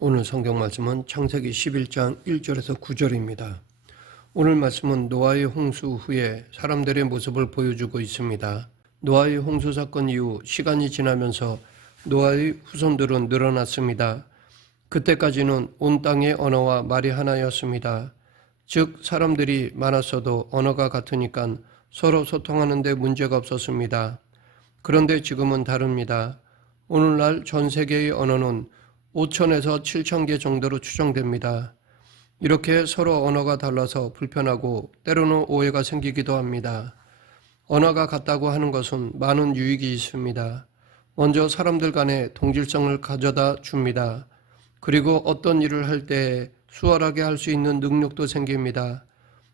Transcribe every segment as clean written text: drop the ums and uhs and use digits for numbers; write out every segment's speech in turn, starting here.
오늘 성경 말씀은 창세기 11장 1절에서 9절입니다. 오늘 말씀은 노아의 홍수 후에 사람들의 모습을 보여주고 있습니다. 노아의 홍수 사건 이후 시간이 지나면서 노아의 후손들은 늘어났습니다. 그때까지는 온 땅의 언어와 말이 하나였습니다. 즉 사람들이 많았어도 언어가 같으니까 서로 소통하는 데 문제가 없었습니다. 그런데 지금은 다릅니다. 오늘날 전 세계의 언어는 5천에서 7천 개 정도로 추정됩니다. 이렇게 서로 언어가 달라서 불편하고 때로는 오해가 생기기도 합니다. 언어가 같다고 하는 것은 많은 유익이 있습니다. 먼저 사람들 간의 동질성을 가져다 줍니다. 그리고 어떤 일을 할 때 수월하게 할 수 있는 능력도 생깁니다.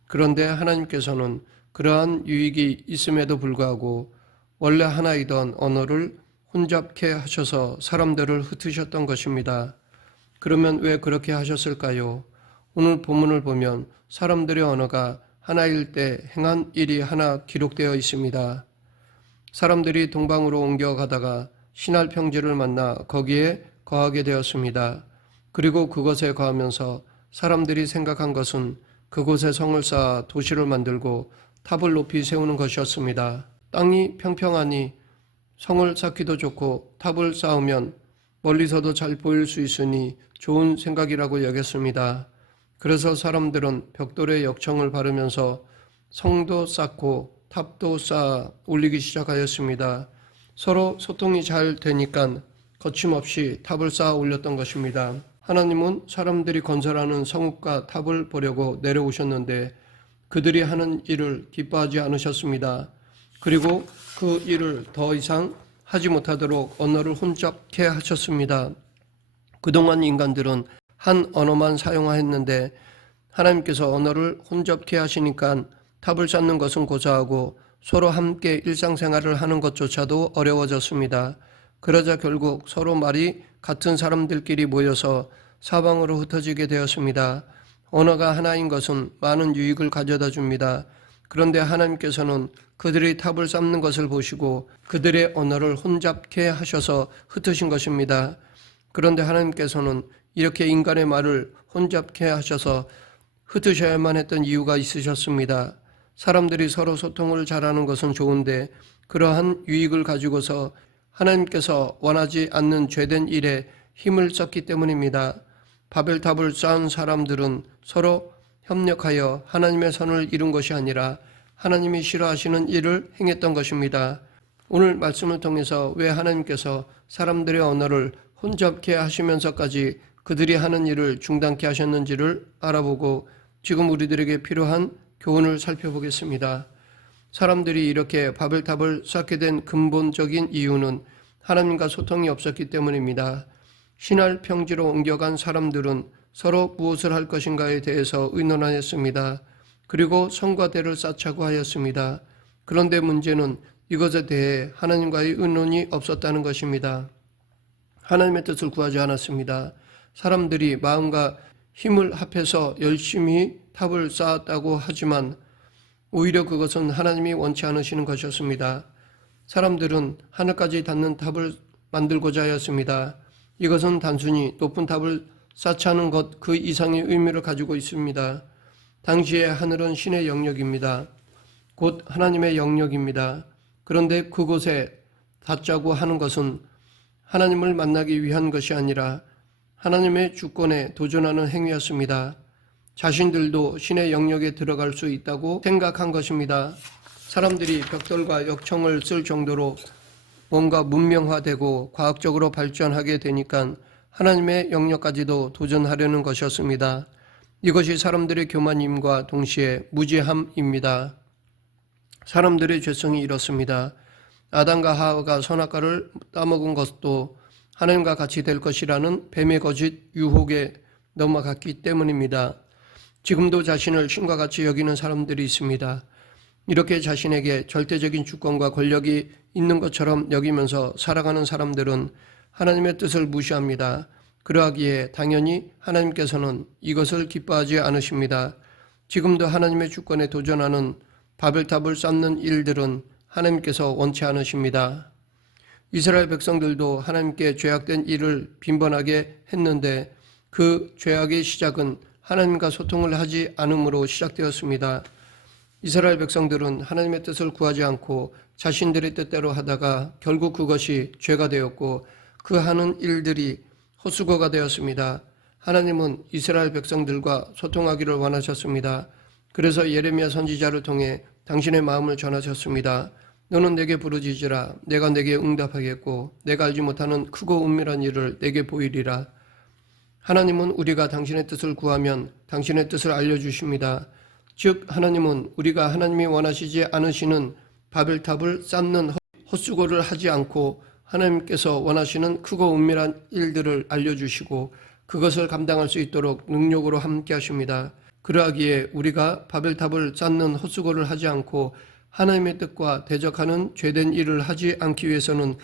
그런데 하나님께서는 그러한 유익이 있음에도 불구하고 원래 하나이던 언어를 혼잡케 하셔서 사람들을 흩으셨던 것입니다. 그러면 왜 그렇게 하셨을까요? 오늘 본문을 보면 사람들의 언어가 하나일 때 행한 일이 하나 기록되어 있습니다. 사람들이 동방으로 옮겨가다가 시날 평지를 만나 거기에 거하게 되었습니다. 그리고 그것에 거하면서 사람들이 생각한 것은 그곳에 성을 쌓아 도시를 만들고 탑을 높이 세우는 것이었습니다. 땅이 평평하니 성을 쌓기도 좋고 탑을 쌓으면 멀리서도 잘 보일 수 있으니 좋은 생각이라고 여겼습니다. 그래서 사람들은 벽돌에 역청을 바르면서 성도 쌓고 탑도 쌓아 올리기 시작하였습니다. 서로 소통이 잘 되니까 거침없이 탑을 쌓아 올렸던 것입니다. 하나님은 사람들이 건설하는 성읍과 탑을 보려고 내려오셨는데 그들이 하는 일을 기뻐하지 않으셨습니다. 그리고 그 일을 더 이상 하지 못하도록 언어를 혼잡케 하셨습니다. 그동안 인간들은 한 언어만 사용했는데 하나님께서 언어를 혼잡케 하시니까 탑을 쌓는 것은 고사하고 서로 함께 일상생활을 하는 것조차도 어려워졌습니다. 그러자 결국 서로 말이 같은 사람들끼리 모여서 사방으로 흩어지게 되었습니다. 언어가 하나인 것은 많은 유익을 가져다 줍니다. 그런데 하나님께서는 그들이 탑을 쌓는 것을 보시고 그들의 언어를 혼잡케 하셔서 흩으신 것입니다. 그런데 하나님께서는 이렇게 인간의 말을 혼잡케 하셔서 흩으셔야만 했던 이유가 있으셨습니다. 사람들이 서로 소통을 잘하는 것은 좋은데 그러한 유익을 가지고서 하나님께서 원하지 않는 죄된 일에 힘을 썼기 때문입니다. 바벨탑을 쌓은 사람들은 서로 협력하여 하나님의 선을 이룬 것이 아니라 하나님이 싫어하시는 일을 행했던 것입니다. 오늘 말씀을 통해서 왜 하나님께서 사람들의 언어를 혼잡케 하시면서까지 그들이 하는 일을 중단케 하셨는지를 알아보고 지금 우리들에게 필요한 교훈을 살펴보겠습니다. 사람들이 이렇게 바벨탑을 쌓게 된 근본적인 이유는 하나님과 소통이 없었기 때문입니다. 시날 평지로 옮겨간 사람들은 서로 무엇을 할 것인가에 대해서 의논하였습니다. 그리고 성과 대를 쌓자고 하였습니다. 그런데 문제는 이것에 대해 하나님과의 의논이 없었다는 것입니다. 하나님의 뜻을 구하지 않았습니다. 사람들이 마음과 힘을 합해서 열심히 탑을 쌓았다고 하지만 오히려 그것은 하나님이 원치 않으시는 것이었습니다. 사람들은 하늘까지 닿는 탑을 만들고자 하였습니다. 이것은 단순히 높은 탑을 쌓지 않은 것 그 이상의 의미를 가지고 있습니다. 당시의 하늘은 신의 영역입니다. 곧 하나님의 영역입니다. 그런데 그곳에 닿자고 하는 것은 하나님을 만나기 위한 것이 아니라 하나님의 주권에 도전하는 행위였습니다. 자신들도 신의 영역에 들어갈 수 있다고 생각한 것입니다. 사람들이 벽돌과 역청을 쓸 정도로 뭔가 문명화되고 과학적으로 발전하게 되니까 하나님의 영역까지도 도전하려는 것이었습니다. 이것이 사람들의 교만임과 동시에 무지함입니다. 사람들의 죄성이 이렇습니다. 아담과 하와가 선악과를 따먹은 것도 하나님과 같이 될 것이라는 뱀의 거짓 유혹에 넘어갔기 때문입니다. 지금도 자신을 신과 같이 여기는 사람들이 있습니다. 이렇게 자신에게 절대적인 주권과 권력이 있는 것처럼 여기면서 살아가는 사람들은 하나님의 뜻을 무시합니다. 그러하기에 당연히 하나님께서는 이것을 기뻐하지 않으십니다. 지금도 하나님의 주권에 도전하는 바벨탑을 쌓는 일들은 하나님께서 원치 않으십니다. 이스라엘 백성들도 하나님께 죄악된 일을 빈번하게 했는데 그 죄악의 시작은 하나님과 소통을 하지 않음으로 시작되었습니다. 이스라엘 백성들은 하나님의 뜻을 구하지 않고 자신들의 뜻대로 하다가 결국 그것이 죄가 되었고 그 하는 일들이 헛수고가 되었습니다. 하나님은 이스라엘 백성들과 소통하기를 원하셨습니다. 그래서 예레미야 선지자를 통해 당신의 마음을 전하셨습니다. 너는 내게 부르짖으라. 내가 내게 응답하겠고 내가 알지 못하는 크고 은밀한 일을 내게 보이리라. 하나님은 우리가 당신의 뜻을 구하면 당신의 뜻을 알려주십니다. 즉 하나님은 우리가 하나님이 원하시지 않으시는 바벨탑을 쌓는 헛수고를 하지 않고 하나님께서 원하시는 크고 은밀한 일들을 알려주시고 그것을 감당할 수 있도록 능력으로 함께 하십니다. 그러하기에 우리가 바벨탑을 쌓는 헛수고를 하지 않고 하나님의 뜻과 대적하는 죄된 일을 하지 않기 위해서는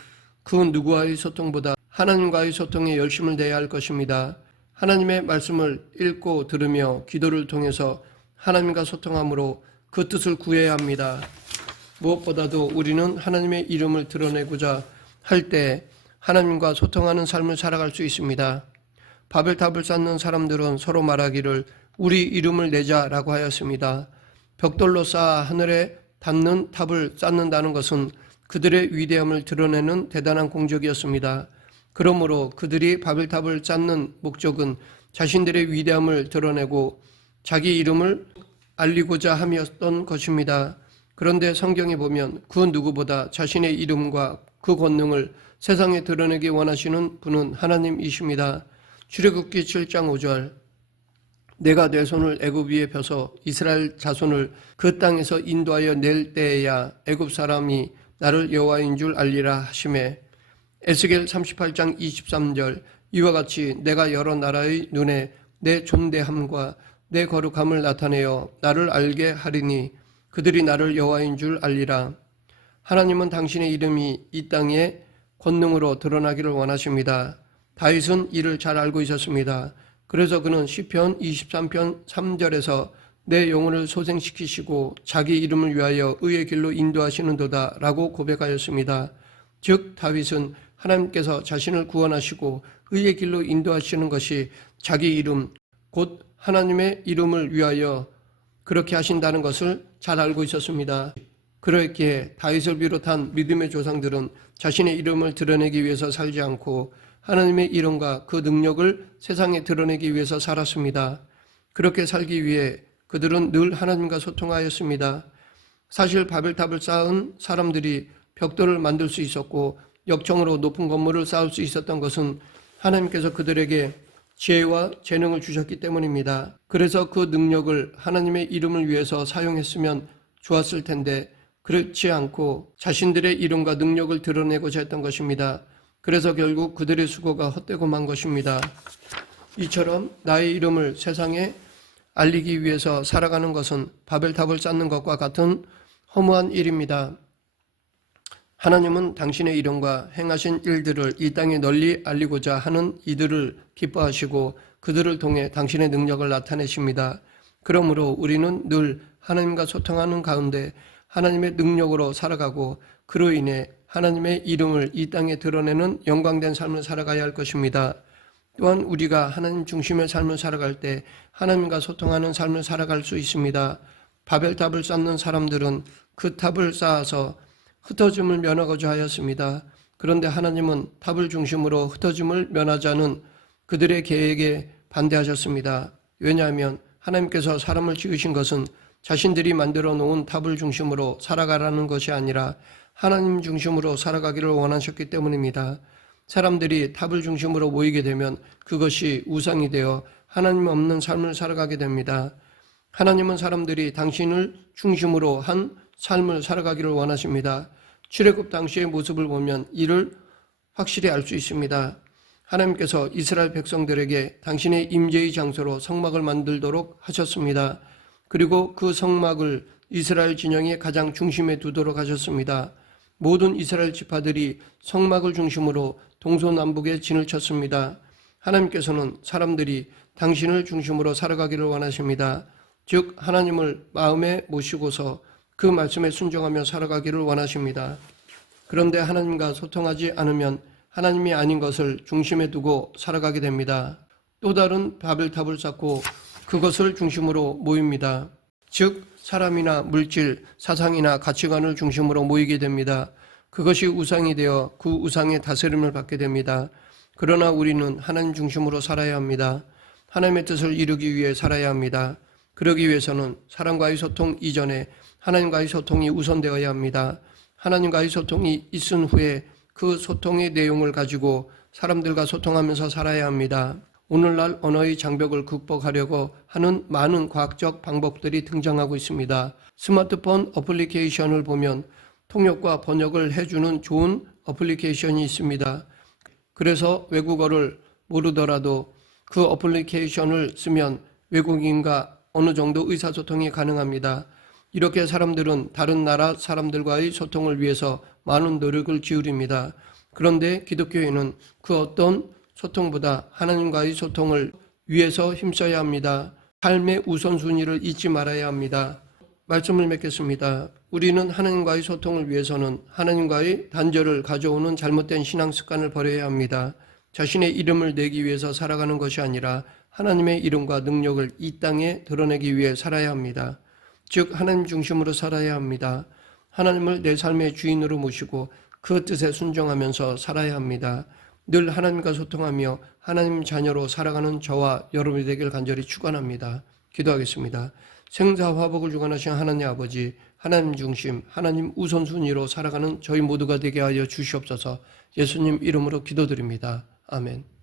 그 누구와의 소통보다 하나님과의 소통에 열심을 내야 할 것입니다. 하나님의 말씀을 읽고 들으며 기도를 통해서 하나님과 소통함으로 그 뜻을 구해야 합니다. 무엇보다도 우리는 하나님의 이름을 드러내고자 할 때 하나님과 소통하는 삶을 살아갈 수 있습니다. 바벨탑을 쌓는 사람들은 서로 말하기를 우리 이름을 내자라고 하였습니다. 벽돌로 쌓아 하늘에 닿는 탑을 쌓는다는 것은 그들의 위대함을 드러내는 대단한 공적이었습니다. 그러므로 그들이 바벨탑을 쌓는 목적은 자신들의 위대함을 드러내고 자기 이름을 알리고자 함이었던 것입니다. 그런데 성경에 보면 그 누구보다 자신의 이름과 그 권능을 세상에 드러내기 원하시는 분은 하나님이십니다. 출애굽기 7장 5절 내가 내 손을 애굽 위에 펴서 이스라엘 자손을 그 땅에서 인도하여 낼 때에야 애굽 사람이 나를 여호와인 줄 알리라 하시매 에스겔 38장 23절 이와 같이 내가 여러 나라의 눈에 내 존대함과 내 거룩함을 나타내어 나를 알게 하리니 그들이 나를 여호와인 줄 알리라. 하나님은 당신의 이름이 이 땅에 권능으로 드러나기를 원하십니다. 다윗은 이를 잘 알고 있었습니다. 그래서 그는 시편 23편 3절에서 내 영혼을 소생시키시고 자기 이름을 위하여 의의 길로 인도하시는도다 라고 고백하였습니다. 즉 다윗은 하나님께서 자신을 구원하시고 의의 길로 인도하시는 것이 자기 이름 곧 하나님의 이름을 위하여 그렇게 하신다는 것을 잘 알고 있었습니다. 그렇기에 다윗을 비롯한 믿음의 조상들은 자신의 이름을 드러내기 위해서 살지 않고 하나님의 이름과 그 능력을 세상에 드러내기 위해서 살았습니다. 그렇게 살기 위해 그들은 늘 하나님과 소통하였습니다. 사실 바벨탑을 쌓은 사람들이 벽돌을 만들 수 있었고 역청으로 높은 건물을 쌓을 수 있었던 것은 하나님께서 그들에게 지혜와 재능을 주셨기 때문입니다. 그래서 그 능력을 하나님의 이름을 위해서 사용했으면 좋았을 텐데 그렇지 않고 자신들의 이름과 능력을 드러내고자 했던 것입니다. 그래서 결국 그들의 수고가 헛되고 만 것입니다. 이처럼 나의 이름을 세상에 알리기 위해서 살아가는 것은 바벨탑을 쌓는 것과 같은 허무한 일입니다. 하나님은 당신의 이름과 행하신 일들을 이 땅에 널리 알리고자 하는 이들을 기뻐하시고 그들을 통해 당신의 능력을 나타내십니다. 그러므로 우리는 늘 하나님과 소통하는 가운데 하나님의 능력으로 살아가고 그로 인해 하나님의 이름을 이 땅에 드러내는 영광된 삶을 살아가야 할 것입니다. 또한 우리가 하나님 중심의 삶을 살아갈 때 하나님과 소통하는 삶을 살아갈 수 있습니다. 바벨탑을 쌓는 사람들은 그 탑을 쌓아서 흩어짐을 면하고자 하였습니다. 그런데 하나님은 탑을 중심으로 흩어짐을 면하자는 그들의 계획에 반대하셨습니다. 왜냐하면 하나님께서 사람을 지으신 것은 자신들이 만들어 놓은 탑을 중심으로 살아가라는 것이 아니라 하나님 중심으로 살아가기를 원하셨기 때문입니다. 사람들이 탑을 중심으로 모이게 되면 그것이 우상이 되어 하나님 없는 삶을 살아가게 됩니다. 하나님은 사람들이 당신을 중심으로 한 삶을 살아가기를 원하십니다. 출애굽 당시의 모습을 보면 이를 확실히 알 수 있습니다. 하나님께서 이스라엘 백성들에게 당신의 임재의 장소로 성막을 만들도록 하셨습니다. 그리고 그 성막을 이스라엘 진영의 가장 중심에 두도록 하셨습니다. 모든 이스라엘 지파들이 성막을 중심으로 동서남북에 진을 쳤습니다. 하나님께서는 사람들이 당신을 중심으로 살아가기를 원하십니다. 즉 하나님을 마음에 모시고서 그 말씀에 순종하며 살아가기를 원하십니다. 그런데 하나님과 소통하지 않으면 하나님이 아닌 것을 중심에 두고 살아가게 됩니다. 또 다른 바벨탑을 쌓고 그것을 중심으로 모입니다. 즉 사람이나 물질, 사상이나 가치관을 중심으로 모이게 됩니다. 그것이 우상이 되어 그 우상의 다스림을 받게 됩니다. 그러나 우리는 하나님 중심으로 살아야 합니다. 하나님의 뜻을 이루기 위해 살아야 합니다. 그러기 위해서는 사람과의 소통 이전에 하나님과의 소통이 우선되어야 합니다. 하나님과의 소통이 있은 후에 그 소통의 내용을 가지고 사람들과 소통하면서 살아야 합니다. 오늘날 언어의 장벽을 극복하려고 하는 많은 과학적 방법들이 등장하고 있습니다. 스마트폰 어플리케이션을 보면 통역과 번역을 해주는 좋은 어플리케이션이 있습니다. 그래서 외국어를 모르더라도 그 어플리케이션을 쓰면 외국인과 어느 정도 의사소통이 가능합니다. 이렇게 사람들은 다른 나라 사람들과의 소통을 위해서 많은 노력을 기울입니다. 그런데 기독교회는 그 어떤 소통보다 하나님과의 소통을 위해서 힘써야 합니다. 삶의 우선순위를 잊지 말아야 합니다. 말씀을 맺겠습니다. 우리는 하나님과의 소통을 위해서는 하나님과의 단절을 가져오는 잘못된 신앙 습관을 버려야 합니다. 자신의 이름을 내기 위해서 살아가는 것이 아니라 하나님의 이름과 능력을 이 땅에 드러내기 위해 살아야 합니다. 즉 하나님 중심으로 살아야 합니다. 하나님을 내 삶의 주인으로 모시고 그 뜻에 순종하면서 살아야 합니다. 늘 하나님과 소통하며 하나님 자녀로 살아가는 저와 여러분이 되길 간절히 축원합니다. 기도하겠습니다. 생사화복을 주관하신 하나님 아버지, 하나님 중심, 하나님 우선순위로 살아가는 저희 모두가 되게 하여 주시옵소서. 예수님 이름으로 기도드립니다. 아멘.